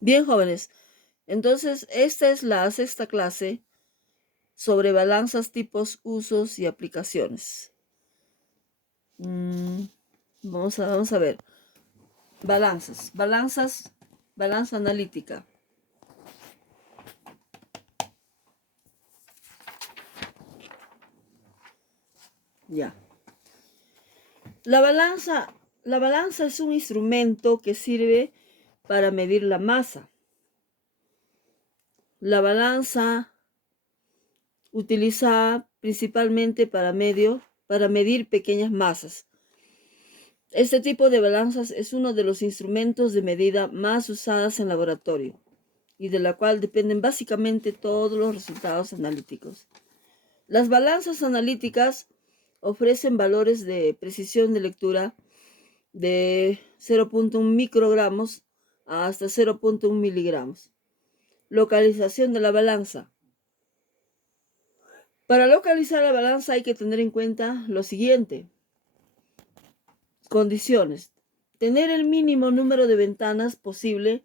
Bien, jóvenes, entonces esta es la sexta clase sobre balanzas, tipos, usos y aplicaciones. Vamos a ver. Balanza analítica. Ya. La balanza es un instrumento que sirve para medir la masa. La balanza utiliza principalmente para medir pequeñas masas. Este tipo de balanzas es uno de los instrumentos de medida más usados en laboratorio y de la cual dependen básicamente todos los resultados analíticos. Las balanzas analíticas ofrecen valores de precisión de lectura de 0.1 microgramos hasta 0.1 miligramos. Localización de la balanza. Para localizar la balanza hay que tener en cuenta lo siguiente. Condiciones. Tener el mínimo número de ventanas posible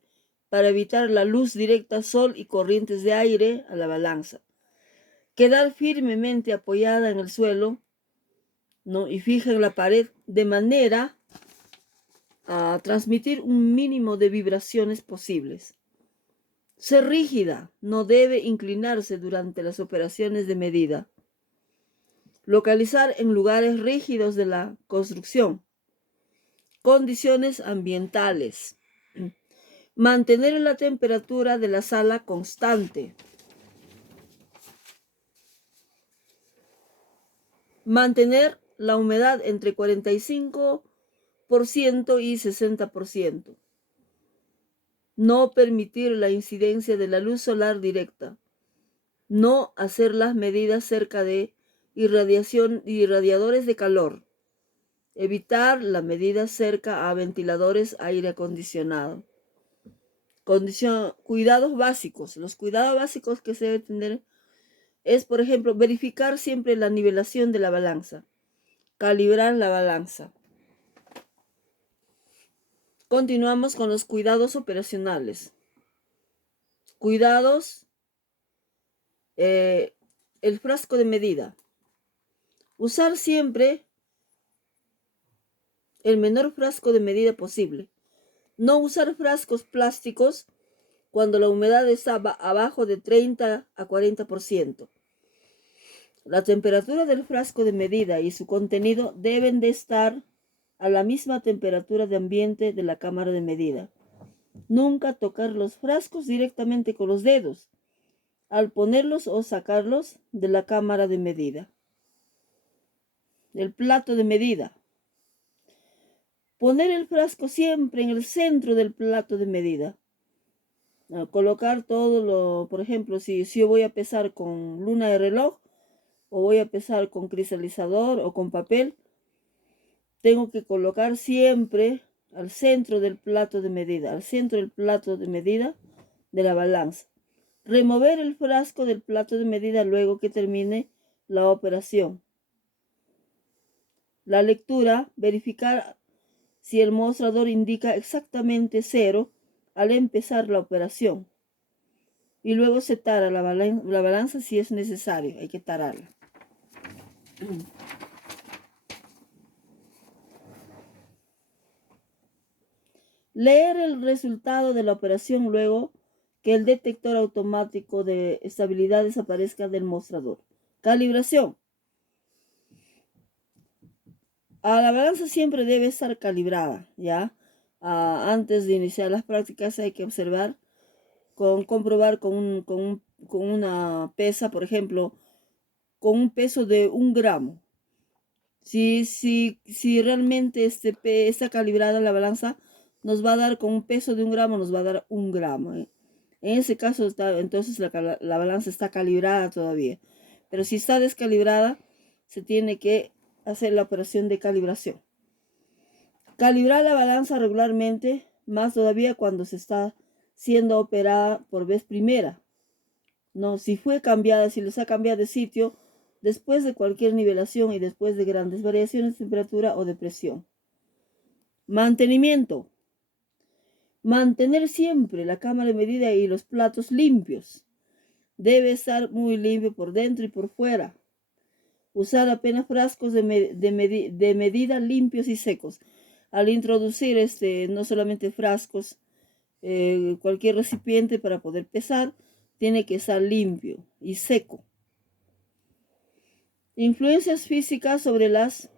para evitar la luz directa, sol y corrientes de aire a la balanza. Quedar firmemente apoyada en el suelo, ¿no? Y fija en la pared de manera a transmitir un mínimo de vibraciones posibles. Ser rígida, no debe inclinarse durante las operaciones de medida. Localizar en lugares rígidos de la construcción. Condiciones ambientales. Mantener la temperatura de la sala constante. Mantener la humedad entre 45% y 60%. No permitir la incidencia de la luz solar directa. No hacer las medidas cerca de irradiadores de calor. Evitar la medida cerca a ventiladores aire acondicionado. Cuidados básicos. Los cuidados básicos que se debe tener es, por ejemplo, verificar siempre la nivelación de la balanza. Calibrar la balanza. Continuamos con los cuidados operacionales. Cuidados. El frasco de medida. Usar siempre el menor frasco de medida posible. No usar frascos plásticos cuando la humedad está abajo de 30 a 40%. La temperatura del frasco de medida y su contenido deben de estar a la misma temperatura de ambiente de la cámara de medida. Nunca tocar los frascos directamente con los dedos al ponerlos o sacarlos de la cámara de medida. El plato de medida. Poner el frasco siempre en el centro del plato de medida. Colocar todo por ejemplo, si yo voy a pesar con luna de reloj o voy a pesar con cristalizador o con papel, tengo que colocar siempre al centro del plato de medida, de la balanza. Remover el frasco del plato de medida luego que termine la operación. La lectura, verificar si el mostrador indica exactamente 0 al empezar la operación. Y luego se tara la balanza si es necesario, hay que tararla. Leer el resultado de la operación luego que el detector automático de estabilidad desaparezca del mostrador. Calibración. La balanza siempre debe estar calibrada, ¿ya? Antes de iniciar las prácticas hay que observar, comprobar con una pesa, por ejemplo, con un peso de 1 gramo. Si realmente está calibrada la balanza, nos va a dar con un peso de 1 gramo, nos va a dar 1 gramo. En ese caso, entonces la balanza está calibrada todavía. Pero si está descalibrada, se tiene que hacer la operación de calibración. Calibrar la balanza regularmente, más todavía cuando se está siendo operada por vez primera. No, si les ha cambiado de sitio después de cualquier nivelación y después de grandes variaciones de temperatura o de presión. Mantenimiento. Mantener siempre la cámara de medida y los platos limpios. Debe estar muy limpio por dentro y por fuera. Usar apenas frascos de medida limpios y secos. Al introducir no solamente frascos, cualquier recipiente para poder pesar, tiene que estar limpio y seco. Influencias físicas sobre las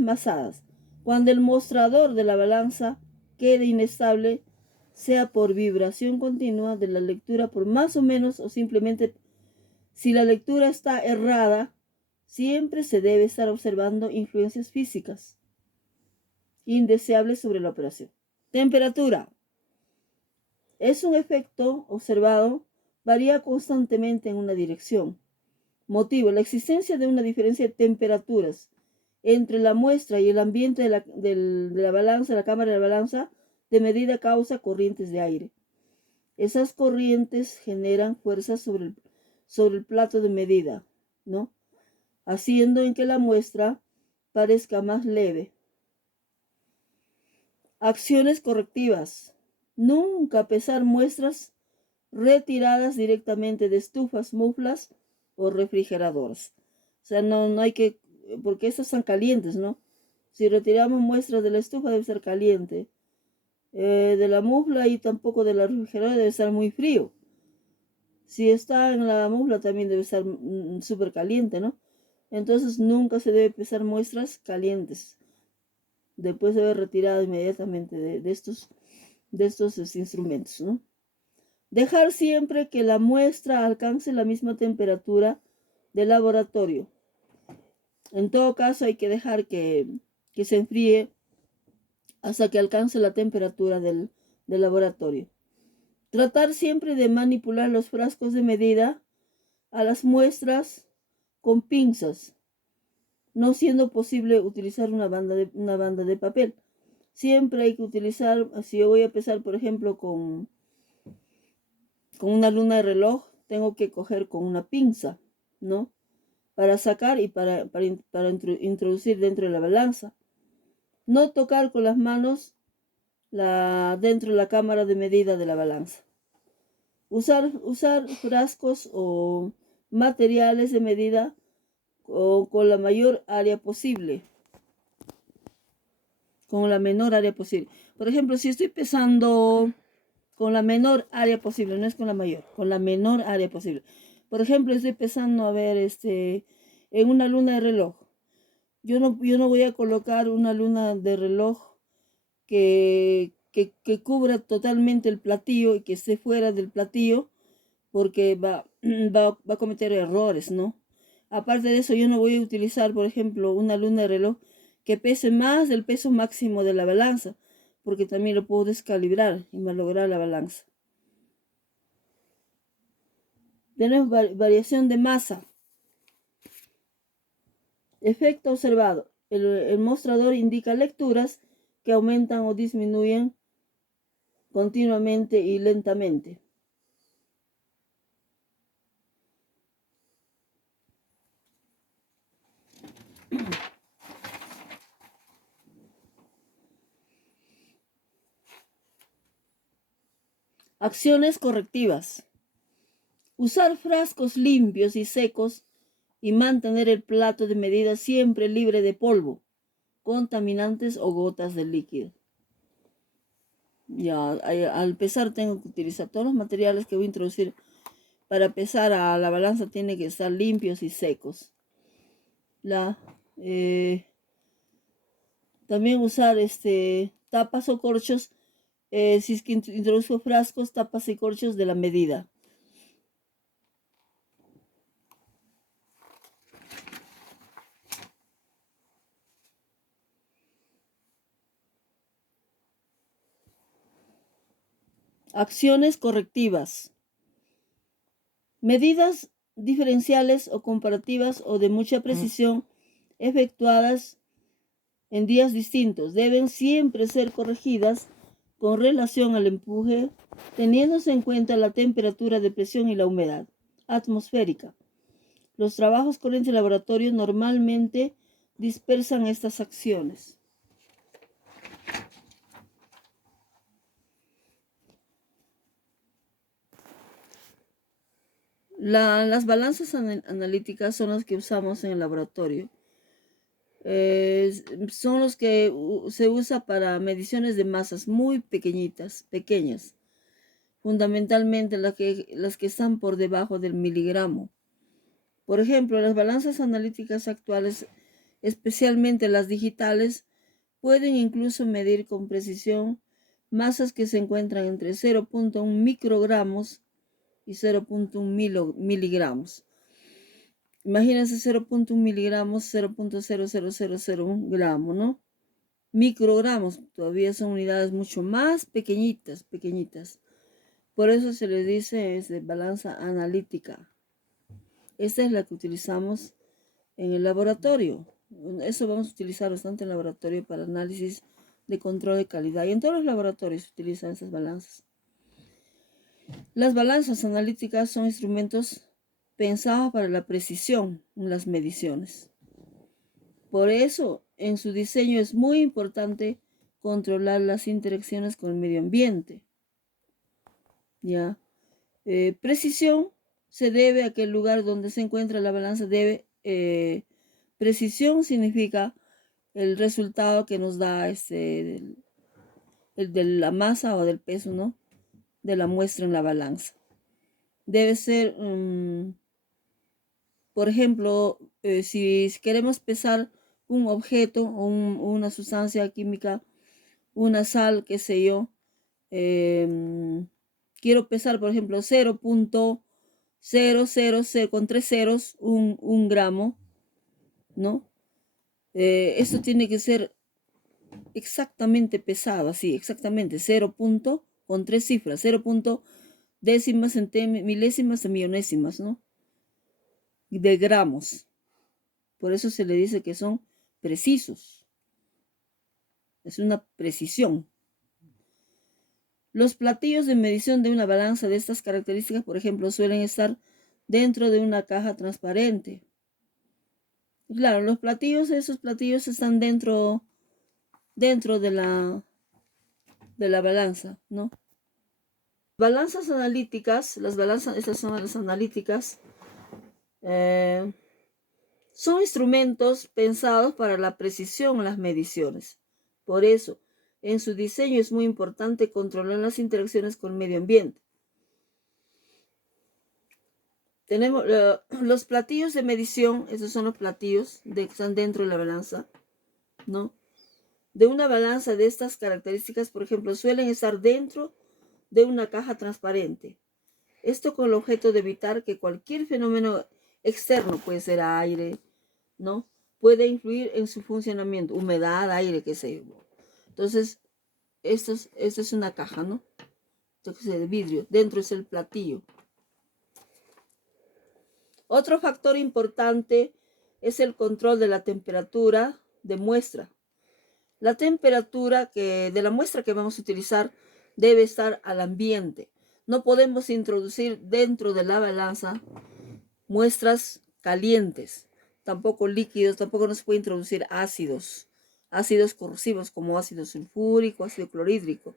masadas. Cuando el mostrador de la balanza quede inestable, sea por vibración continua de la lectura, por más o menos, o simplemente si la lectura está errada, siempre se debe estar observando influencias físicas indeseables sobre la operación. Temperatura. Es un efecto observado, varía constantemente en una dirección. Motivo. La existencia de una diferencia de temperaturas entre la muestra y el ambiente de la balanza, la cámara de la balanza de medida causa corrientes de aire. Esas corrientes generan fuerzas sobre el plato de medida, ¿no? Haciendo en que la muestra parezca más leve. Acciones correctivas. Nunca pesar muestras retiradas directamente de estufas, muflas o refrigeradoras. O sea, no hay que, porque estas están calientes, ¿no? Si retiramos muestras de la estufa debe ser caliente. De la mufla y tampoco de la refrigeradora debe estar muy frío. Si está en la mufla también debe estar súper caliente, ¿no? Entonces nunca se debe pesar muestras calientes después de haber retirado inmediatamente de estos instrumentos, ¿no? Dejar siempre que la muestra alcance la misma temperatura del laboratorio. En todo caso hay que dejar que se enfríe hasta que alcance la temperatura del laboratorio. Tratar siempre de manipular los frascos de medida a las muestras con pinzas, no siendo posible utilizar una banda de papel. Siempre hay que utilizar, si yo voy a pesar, por ejemplo, con una luna de reloj, tengo que coger con una pinza, ¿no? Para sacar y para introducir dentro de la balanza. No tocar con las manos dentro de la cámara de medida de la balanza. Usar frascos o materiales de medida con la mayor área posible. Con la menor área posible. Por ejemplo, si estoy pesando con la menor área posible, no es con la mayor, con la menor área posible. Por ejemplo, estoy pesando, a ver, en una luna de reloj. Yo no voy a colocar una luna de reloj que cubra totalmente el platillo y que esté fuera del platillo, porque va a cometer errores, ¿no? Aparte de eso, yo no voy a utilizar, por ejemplo, una luna de reloj que pese más del peso máximo de la balanza, porque también lo puedo descalibrar y malograr la balanza. Tenemos variación de masa. Efecto observado. El mostrador indica lecturas que aumentan o disminuyen continuamente y lentamente. Acciones correctivas. Usar frascos limpios y secos y mantener el plato de medida siempre libre de polvo, contaminantes o gotas de líquido. Ya, al pesar tengo que utilizar todos los materiales que voy a introducir para pesar a la balanza, tiene que estar limpios y secos. También usar tapas o corchos, si es que introduzco frascos, tapas y corchos de la medida. Acciones correctivas. Medidas diferenciales o comparativas o de mucha precisión efectuadas en días distintos deben siempre ser corregidas con relación al empuje, teniéndose en cuenta la temperatura de presión y la humedad atmosférica. Los trabajos corrientes de laboratorio normalmente dispersan estas acciones. Las balanzas analíticas son las que usamos en el laboratorio. Son los que se usa para mediciones de masas muy pequeñas, fundamentalmente las que están por debajo del miligramo. Por ejemplo, las balanzas analíticas actuales, especialmente las digitales, pueden incluso medir con precisión masas que se encuentran entre 0.1 microgramos y 0.1 miligramos. Imagínense 0.1 miligramos, 0.00001 gramo, ¿no? Microgramos, todavía son unidades mucho más pequeñitas. Por eso se les dice es de balanza analítica. Esta es la que utilizamos en el laboratorio. Eso vamos a utilizar bastante en el laboratorio para análisis de control de calidad. Y en todos los laboratorios se utilizan esas balanzas. Las balanzas analíticas son instrumentos pensados para la precisión en las mediciones. Por eso, en su diseño es muy importante controlar las interacciones con el medio ambiente. ¿Ya? Precisión se debe a que el lugar donde se encuentra la balanza debe... precisión significa el resultado que nos da el de la masa o del peso, ¿no? De la muestra en la balanza. Debe ser, por ejemplo, si queremos pesar un objeto o una sustancia química, una sal, qué sé yo, quiero pesar, por ejemplo, 0.000 con 3 ceros, un gramo, ¿no? Esto tiene que ser exactamente pesado, así, exactamente, 0 con 3 cifras, 0. Décimas, milésimas y millonésimas, ¿no? De gramos. Por eso se le dice que son precisos. Es una precisión. Los platillos de medición de una balanza de estas características, por ejemplo, suelen estar dentro de una caja transparente. Claro, esos platillos están dentro de la balanza, ¿no? Balanzas analíticas, estas son las analíticas, son instrumentos pensados para la precisión en las mediciones. Por eso, en su diseño es muy importante controlar las interacciones con el medio ambiente. Tenemos los platillos de medición, esos son los platillos que están dentro de la balanza, ¿no? De una balanza de estas características, por ejemplo, suelen estar dentro de una caja transparente. Esto con el objeto de evitar que cualquier fenómeno externo, puede ser aire, ¿no? Puede influir en su funcionamiento, humedad, aire, qué sé yo. Entonces, esto es una caja, ¿no? Esto es de vidrio, dentro es el platillo. Otro factor importante es el control de la temperatura de muestra. La temperatura de la muestra que vamos a utilizar debe estar al ambiente. No podemos introducir dentro de la balanza muestras calientes, tampoco líquidos, tampoco no se puede introducir ácidos corrosivos como ácido sulfúrico, ácido clorhídrico.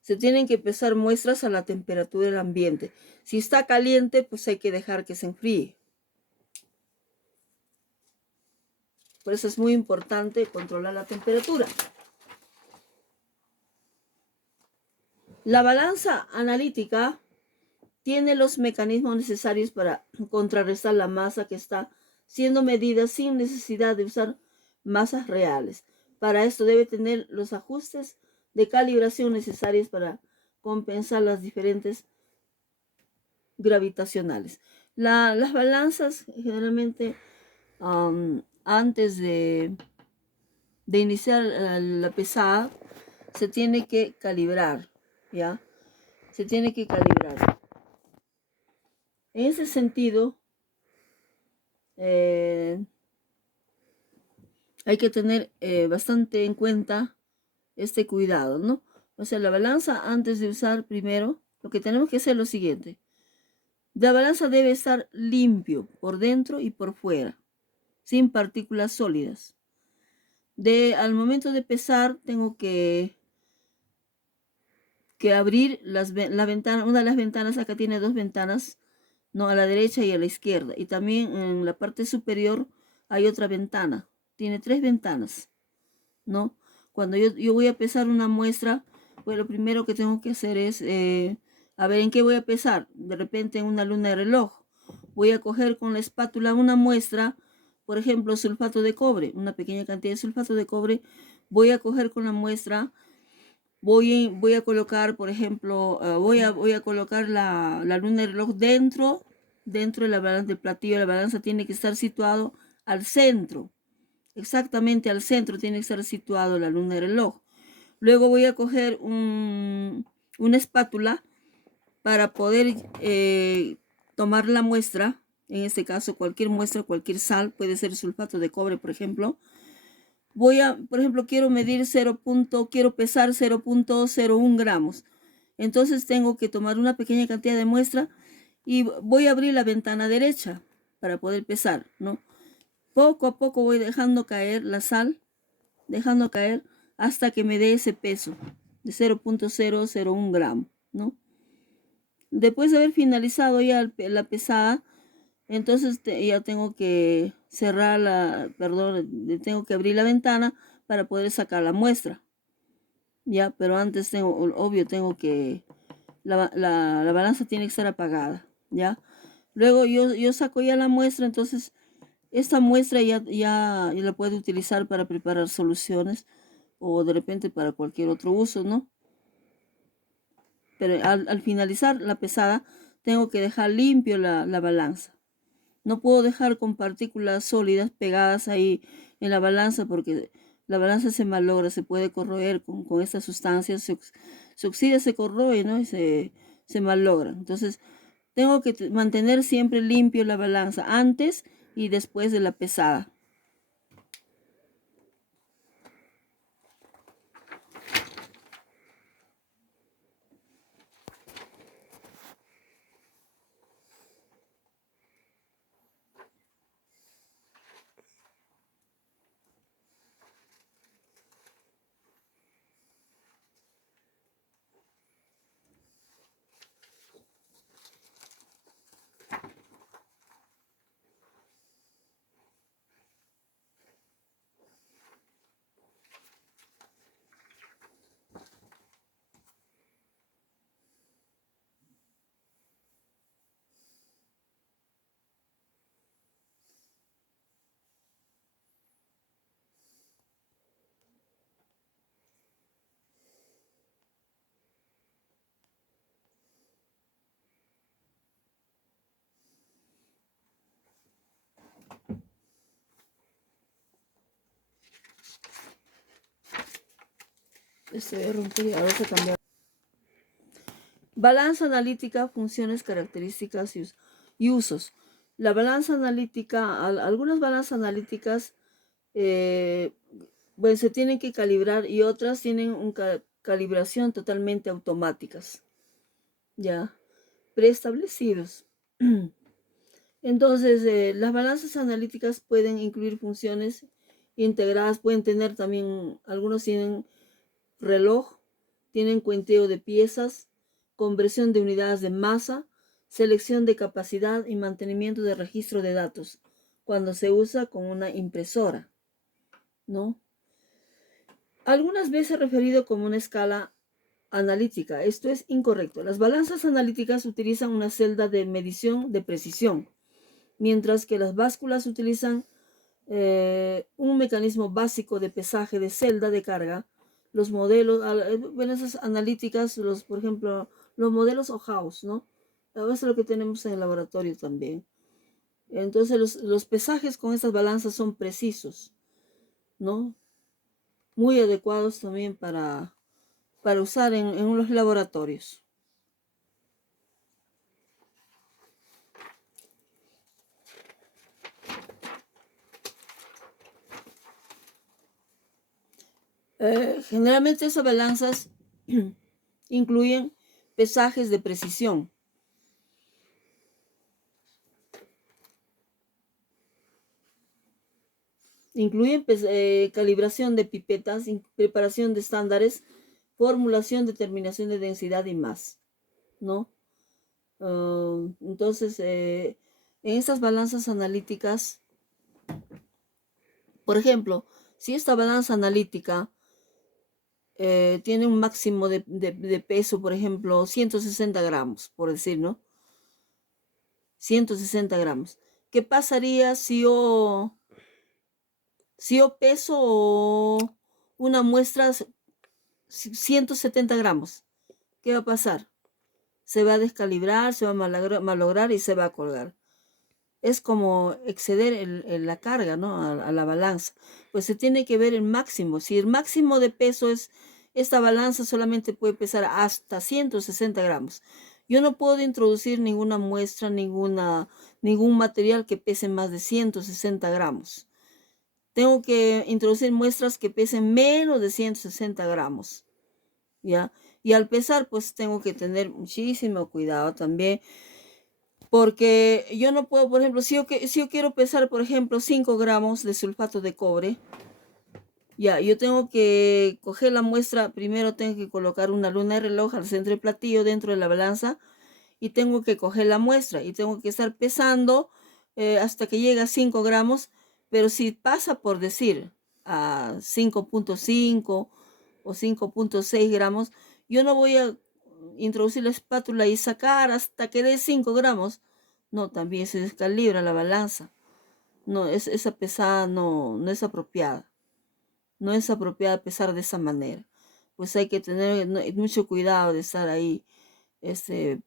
Se tienen que pesar muestras a la temperatura del ambiente. Si está caliente, pues hay que dejar que se enfríe. Por eso es muy importante controlar la temperatura. La balanza analítica tiene los mecanismos necesarios para contrarrestar la masa que está siendo medida sin necesidad de usar masas reales. Para esto debe tener los ajustes de calibración necesarios para compensar las diferentes gravitacionales. Las balanzas generalmente antes de iniciar la pesada se tiene que calibrar, ¿ya? Se tiene que calibrar. En ese sentido, hay que tener bastante en cuenta este cuidado, ¿no? O sea, la balanza antes de usar primero, lo que tenemos que hacer es lo siguiente. La balanza debe estar limpio por dentro y por fuera, sin partículas sólidas. Al momento de pesar, tengo que abrir la ventana. Una de las ventanas, acá tiene dos ventanas, ¿no? A la derecha y a la izquierda. Y también en la parte superior hay otra ventana. Tiene 3 ventanas, ¿no? Cuando yo voy a pesar una muestra, pues lo primero que tengo que hacer es, a ver, ¿en qué voy a pesar? De repente en una luna de reloj. Voy a coger con la espátula una muestra, por ejemplo, sulfato de cobre, una pequeña cantidad de sulfato de cobre. Voy a coger con la muestra, voy a colocar, por ejemplo, voy a colocar la luna de reloj dentro de la balanza, del platillo. La balanza tiene que estar situado al centro. Exactamente al centro tiene que estar situado la luna de reloj. Luego voy a coger una espátula para poder tomar la muestra. En este caso, cualquier muestra, cualquier sal, puede ser sulfato de cobre, por ejemplo. Por ejemplo, quiero medir quiero pesar 0.01 gramos. Entonces tengo que tomar una pequeña cantidad de muestra y voy a abrir la ventana derecha para poder pesar, ¿no? Poco a poco voy dejando caer la sal, dejando caer hasta que me dé ese peso de 0.001 gramo, ¿no? Después de haber finalizado ya la pesada, entonces ya tengo que tengo que abrir la ventana para poder sacar la muestra, ya, pero antes obvio, la balanza tiene que estar apagada, ya. Luego yo saco ya la muestra, entonces esta muestra ya la puedo utilizar para preparar soluciones o de repente para cualquier otro uso, ¿no? Pero al finalizar la pesada, tengo que dejar limpio la balanza. No puedo dejar con partículas sólidas pegadas ahí en la balanza porque la balanza se malogra, se puede corroer con estas sustancias, se oxida, se corroe, ¿no? Y se malogra. Entonces, tengo que mantener siempre limpio la balanza antes y después de la pesada. Ahora se cambió. Balanza analítica, funciones, características y usos. La balanza analítica, algunas balanzas analíticas pues se tienen que calibrar y otras tienen una calibración totalmente automáticas, ya preestablecidos. Entonces, las balanzas analíticas pueden incluir funciones integradas, pueden tener también, algunos tienen reloj, tienen cuenteo de piezas, conversión de unidades de masa, selección de capacidad y mantenimiento de registro de datos cuando se usa con una impresora, ¿no? Algunas veces referido como una escala analítica. Esto es incorrecto. Las balanzas analíticas utilizan una celda de medición de precisión, mientras que las básculas utilizan un mecanismo básico de pesaje de celda de carga. Los modelos, bueno, esas analíticas, por ejemplo, los modelos House, ¿no? A veces lo que tenemos en el laboratorio también. Entonces, los pesajes con estas balanzas son precisos, ¿no? Muy adecuados también para usar en los laboratorios. Generalmente esas balanzas incluyen pesajes de precisión. Incluyen calibración de pipetas, preparación de estándares, formulación, determinación de densidad y más, ¿no? Entonces, en estas balanzas analíticas, por ejemplo, si esta balanza analítica tiene un máximo de peso, por ejemplo, 160 gramos, por decir, ¿no? 160 gramos. ¿Qué pasaría si yo peso una muestra 170 gramos? ¿Qué va a pasar? Se va a descalibrar, se va a malograr y se va a colgar. Es como exceder la carga, ¿no? A la balanza. Pues se tiene que ver el máximo. Si el máximo de peso es, esta balanza solamente puede pesar hasta 160 gramos. Yo no puedo introducir ninguna muestra, ningún material que pese más de 160 gramos. Tengo que introducir muestras que pesen menos de 160 gramos, ¿ya? Y al pesar, pues tengo que tener muchísimo cuidado también, porque yo no puedo, por ejemplo, si yo quiero pesar, por ejemplo, 5 gramos de sulfato de cobre, ya, yo tengo que coger la muestra, primero tengo que colocar una luna de reloj al centro del platillo dentro de la balanza y tengo que coger la muestra y tengo que estar pesando hasta que llegue a 5 gramos, pero si pasa por decir a 5.5 o 5.6 gramos, yo no voy a introducir la espátula y sacar hasta que dé 5 gramos. No, también se descalibra la balanza. No, esa pesada no es apropiada. No es apropiada pesar de esa manera. Pues hay que tener mucho cuidado de estar ahí este,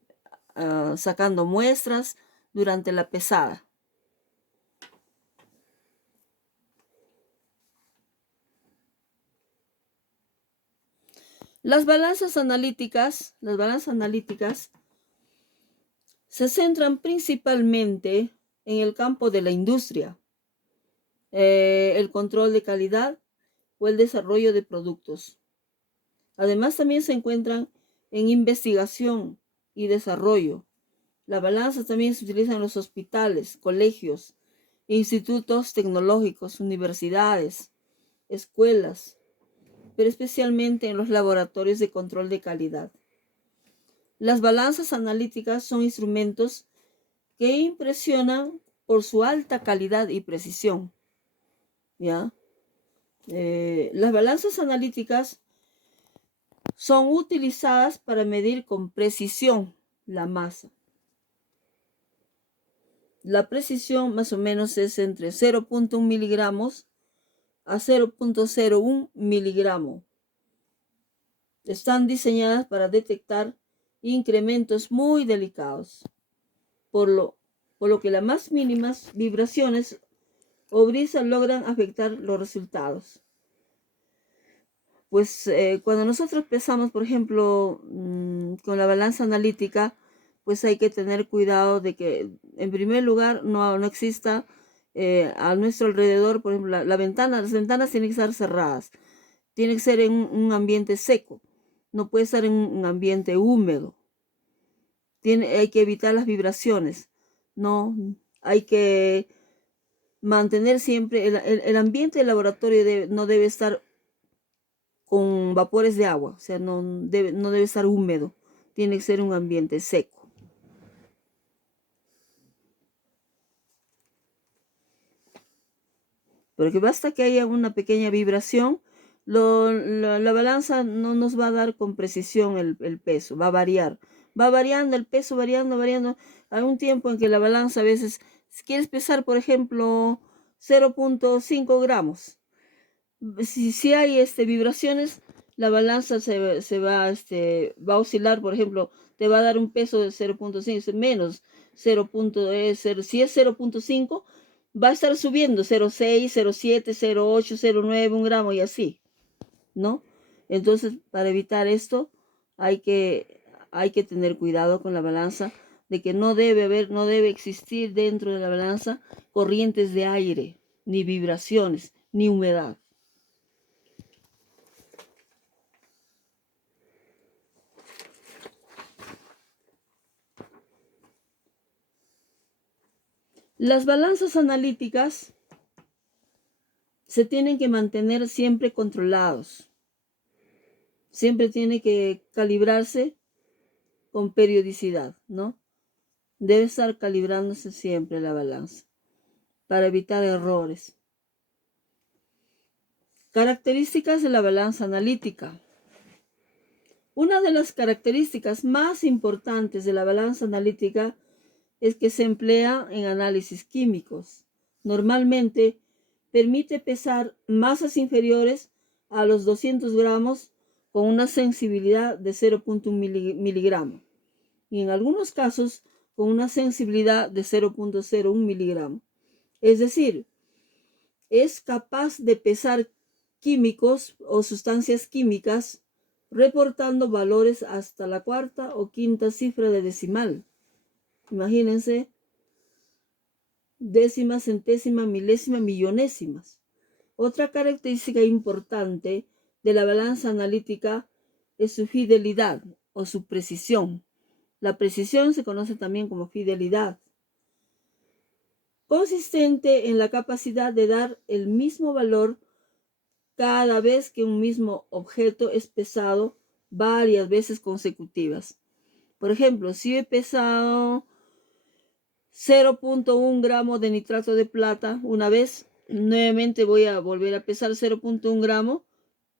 sacando muestras durante la pesada. Las balanzas analíticas se centran principalmente en el campo de la industria, el control de calidad o el desarrollo de productos. Además, también se encuentran en investigación y desarrollo. La balanza también se utiliza en los hospitales, colegios, institutos tecnológicos, universidades, escuelas, pero especialmente en los laboratorios de control de calidad. Las balanzas analíticas son instrumentos que impresionan por su alta calidad y precisión, ¿ya? Las balanzas analíticas son utilizadas para medir con precisión la masa. La precisión más o menos es entre 0.1 miligramos a 0.01 miligramo. Están diseñadas para detectar incrementos muy delicados, por lo que las más mínimas vibraciones o brisas logran afectar los resultados. Pues cuando nosotros pesamos, por ejemplo, con la balanza analítica, pues hay que tener cuidado de que, en primer lugar, no exista a nuestro alrededor, por ejemplo, las ventanas tienen que estar cerradas, tiene que ser en un ambiente seco, no puede estar en un ambiente húmedo. Hay que evitar las vibraciones, no, hay que mantener siempre, el ambiente del laboratorio no debe estar con vapores de agua, o sea, no debe estar húmedo, tiene que ser un ambiente seco. Porque basta que haya una pequeña vibración, la balanza no nos va a dar con precisión el peso, va a variar. Va variando el peso, variando. Hay un tiempo en que la balanza a veces, si quieres pesar, por ejemplo, 0.5 gramos, si hay vibraciones, la balanza va a oscilar, por ejemplo, te va a dar un peso de 0.5, menos 0.0, si es 0.5, va a estar subiendo 0.6, 0.7, 0.8, 0.9, 1 gramo y así, ¿no? Entonces, para evitar esto, hay que tener cuidado con la balanza, de que no debe existir dentro de la balanza corrientes de aire, ni vibraciones, ni humedad. Las balanzas analíticas se tienen que mantener siempre controlados. Siempre tiene que calibrarse con periodicidad, ¿no? Debe estar calibrándose siempre la balanza para evitar errores. Características de la balanza analítica. Una de las características más importantes de la balanza analítica es que se emplea en análisis químicos. Normalmente permite pesar masas inferiores a los 200 gramos con una sensibilidad de 0.1 miligramo y en algunos casos con una sensibilidad de 0.01 miligramo. Es decir, es capaz de pesar químicos o sustancias químicas reportando valores hasta la cuarta o quinta cifra de decimal. Imagínense, décimas, centésima, milésima, millonésimas. Otra característica importante de la balanza analítica es su fidelidad o su precisión. La precisión se conoce también como fidelidad, consistente en la capacidad de dar el mismo valor cada vez que un mismo objeto es pesado varias veces consecutivas. Por ejemplo, si he pesado 0.1 gramo de nitrato de plata una vez, nuevamente voy a volver a pesar 0.1 gramo,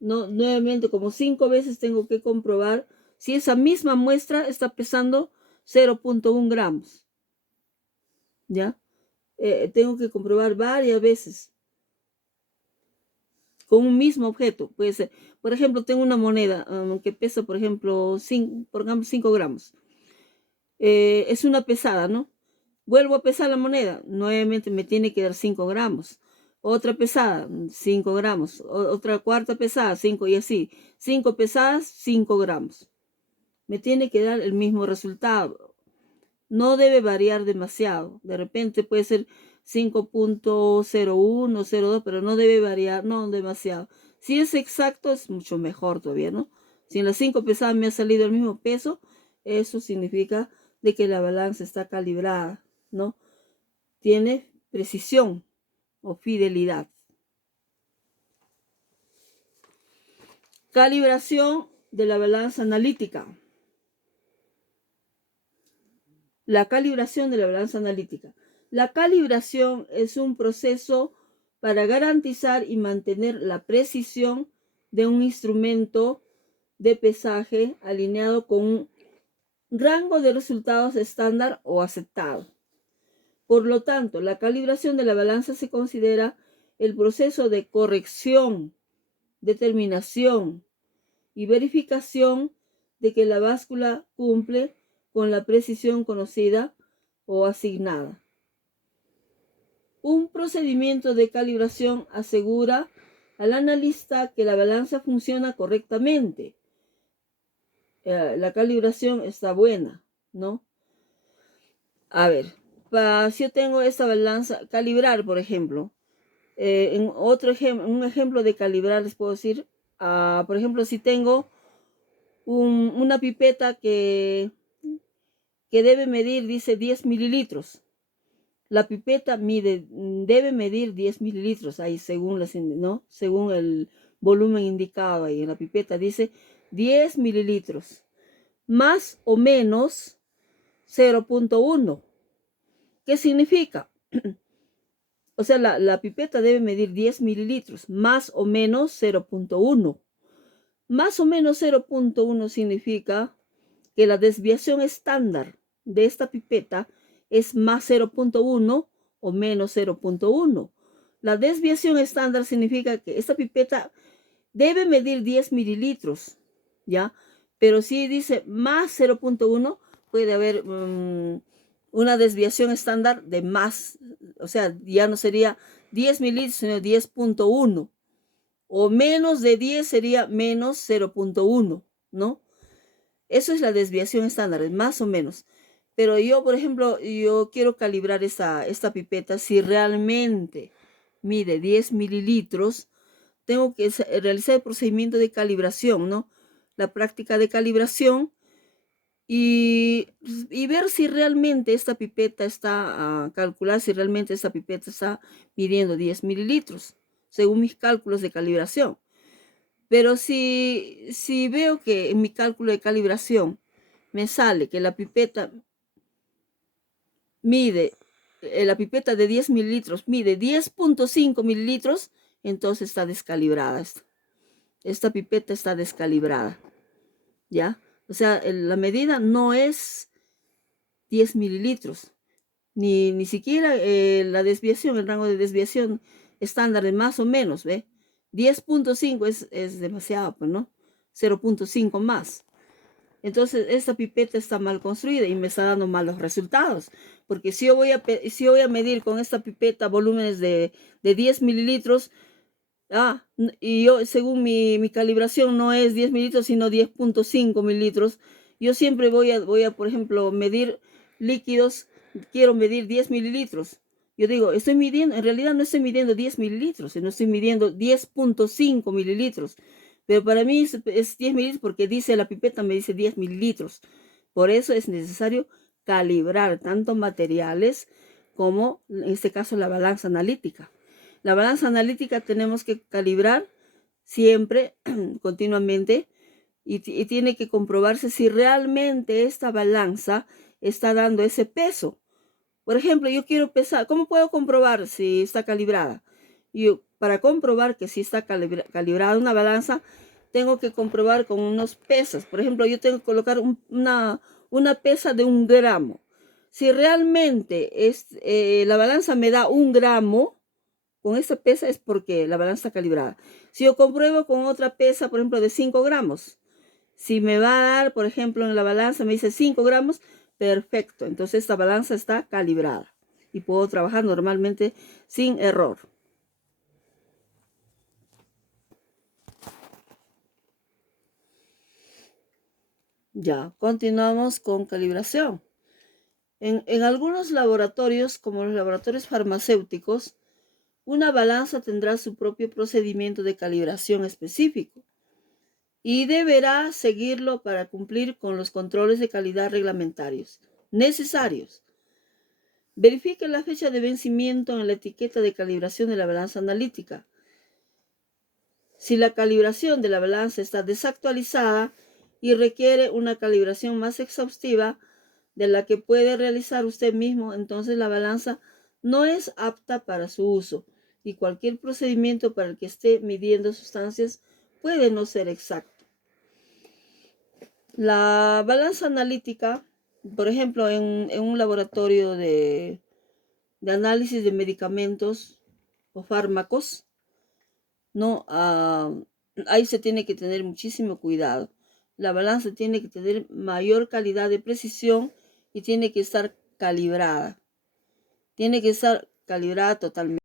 ¿no? Nuevamente como 5 veces tengo que comprobar si esa misma muestra está pesando 0.1 gramos, ¿ya? Tengo que comprobar varias veces con un mismo objeto. Puede ser, por ejemplo, tengo una moneda que pesa, por ejemplo, 5 gramos. Es una pesada, ¿no? Vuelvo a pesar la moneda, nuevamente me tiene que dar 5 gramos. Otra pesada, 5 gramos. Otra cuarta pesada, 5 y así. 5 pesadas, 5 gramos. Me tiene que dar el mismo resultado. No debe variar demasiado. De repente puede ser 5.01, 02, pero no debe variar, no demasiado. Si es exacto, es mucho mejor todavía, ¿no? Si en las 5 pesadas me ha salido el mismo peso, eso significa de que la balanza está calibrada, ¿no? Tiene precisión o fidelidad. Calibración de la balanza analítica. La calibración de la balanza analítica. La calibración es un proceso para garantizar y mantener la precisión de un instrumento de pesaje alineado con un rango de resultados estándar o aceptado. Por lo tanto, la calibración de la balanza se considera el proceso de corrección, determinación y verificación de que la báscula cumple con la precisión conocida o asignada. Un procedimiento de calibración asegura al analista que la balanza funciona correctamente. La calibración está buena, ¿no? A ver, si yo tengo esta balanza, calibrar, por ejemplo, un ejemplo de calibrar les puedo decir, por ejemplo, si tengo una pipeta que debe medir, dice 10 mililitros. La pipeta debe medir 10 mililitros, ahí ¿no? Según el volumen indicado ahí en la pipeta, dice 10 mililitros, más o menos 0.1. ¿Qué significa? O sea, la pipeta debe medir 10 mililitros, más o menos 0.1. Más o menos 0.1 significa que la desviación estándar de esta pipeta es más 0.1 o menos 0.1. La desviación estándar significa que esta pipeta debe medir 10 mililitros, ¿ya? Pero si dice más 0.1, puede haber una desviación estándar de más, o sea, ya no sería 10 mililitros, sino 10.1. O menos de 10 sería menos 0.1, ¿no? Eso es la desviación estándar, más o menos. Pero yo, por ejemplo, yo quiero calibrar esta pipeta. Si realmente mide 10 mililitros, tengo que realizar el procedimiento de calibración, ¿no? La práctica de calibración y ver si realmente esta pipeta está, calcular si realmente esta pipeta está midiendo 10 mililitros, según mis cálculos de calibración. Pero si veo que en mi cálculo de calibración me sale que la pipeta mide, la pipeta de 10 mililitros mide 10.5 mililitros, entonces está descalibrada esta pipeta está descalibrada, ¿ya? O sea, la medida no es 10 mililitros, ni siquiera la desviación, el rango de desviación estándar de más o menos, ¿ve? 10.5 es demasiado, pues, ¿no? 0.5 más. Entonces, esta pipeta está mal construida y me está dando malos resultados. Porque si yo voy a medir con esta pipeta volúmenes de 10 mililitros, y yo, según mi calibración, no es 10 mililitros, sino 10.5 mililitros. Yo siempre voy a, por ejemplo, medir líquidos, quiero medir 10 mililitros. Yo digo, estoy midiendo, en realidad no estoy midiendo 10 mililitros, sino estoy midiendo 10.5 mililitros. Pero para mí es 10 mililitros porque dice la pipeta, me dice 10 mililitros. Por eso es necesario calibrar tanto materiales como, en este caso, la balanza analítica. La balanza analítica tenemos que calibrar siempre, continuamente, y tiene que comprobarse si realmente esta balanza está dando ese peso. Por ejemplo, yo quiero pesar, ¿cómo puedo comprobar si está calibrada? Para comprobar que si está calibrada una balanza, tengo que comprobar con unos pesas. Por ejemplo, yo tengo que colocar una pesa de 1 gramo. Si realmente la balanza me da 1 gramo, con esa pesa es porque la balanza está calibrada. Si yo compruebo con otra pesa, por ejemplo, de 5 gramos, si me va a dar, por ejemplo, en la balanza me dice 5 gramos, perfecto. Entonces esta balanza está calibrada y puedo trabajar normalmente sin error. Ya, continuamos con calibración. En algunos laboratorios, como los laboratorios farmacéuticos, una balanza tendrá su propio procedimiento de calibración específico y deberá seguirlo para cumplir con los controles de calidad reglamentarios necesarios. Verifique la fecha de vencimiento en la etiqueta de calibración de la balanza analítica. Si la calibración de la balanza está desactualizada y requiere una calibración más exhaustiva de la que puede realizar usted mismo, entonces la balanza no es apta para su uso y cualquier procedimiento para el que esté midiendo sustancias puede no ser exacto. La balanza analítica, por ejemplo, en un laboratorio de análisis de medicamentos o fármacos, ¿no? Ahí se tiene que tener muchísimo cuidado. La balanza tiene que tener mayor calidad de precisión y tiene que estar calibrada. Tiene que estar calibrada totalmente.